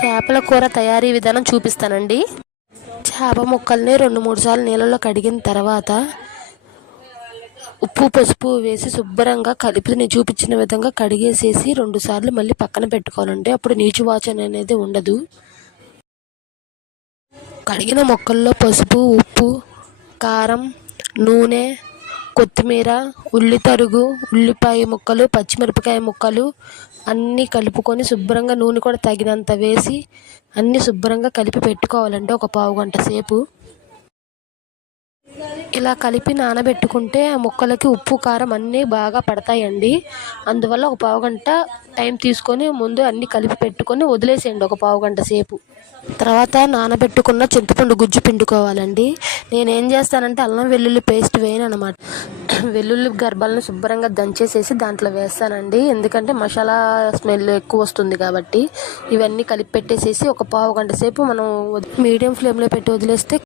చేపల కూర తయారీ విధానం చూపిస్తానండి. చేప ముక్కల్ని 2-3 సార్లు నీళ్ళలో కడిగిన తర్వాత ఉప్పు పసుపు వేసి శుభ్రంగా కలిపి నేను చూపించిన విధంగా కడిగేసేసి 2 సార్లు మళ్ళీ పక్కన పెట్టుకోవాలండి. అప్పుడు నీచు వాసన అనేది ఉండదు. కడిగిన ముక్కల్లో పసుపు, ఉప్పు, కారం, నూనె, కొత్తిమీర, ఉల్లి తరుగు, ఉల్లిపాయ ముక్కలు, పచ్చిమిరపకాయ ముక్కలు అన్నీ కలుపుకొని శుభ్రంగా నూనె కూడా తగినంత వేసి అన్నీ శుభ్రంగా కలిపి పెట్టుకోవాలంటే ఒక పావు గంట సేపు. ఇలా కలిపి నానబెట్టుకుంటే ఆ ముక్కలకి ఉప్పు కారం అన్నీ బాగా పడతాయండి. అందువల్ల ఒక పావు గంట టైం తీసుకొని ముందు అన్నీ కలిపి పెట్టుకొని వదిలేసేయండి ఒక పావు గంట సేపు. తర్వాత నానబెట్టుకున్న చింతపండు గుజ్జు పిండుకోవాలండి. నేనేం చేస్తానంటే అల్లం వెల్లుల్లి పేస్ట్ వేయను అనమాట. వెల్లుల్లి గర్భాలను శుభ్రంగా దంచేసేసి దాంట్లో వేస్తానండి. ఎందుకంటే మసాలా స్మెల్ ఎక్కువ వస్తుంది కాబట్టి. ఇవన్నీ కలిపి పెట్టేసేసి ఒక పావు గంట సేపు మనం మీడియం ఫ్లేమ్లో పెట్టి వదిలేస్తే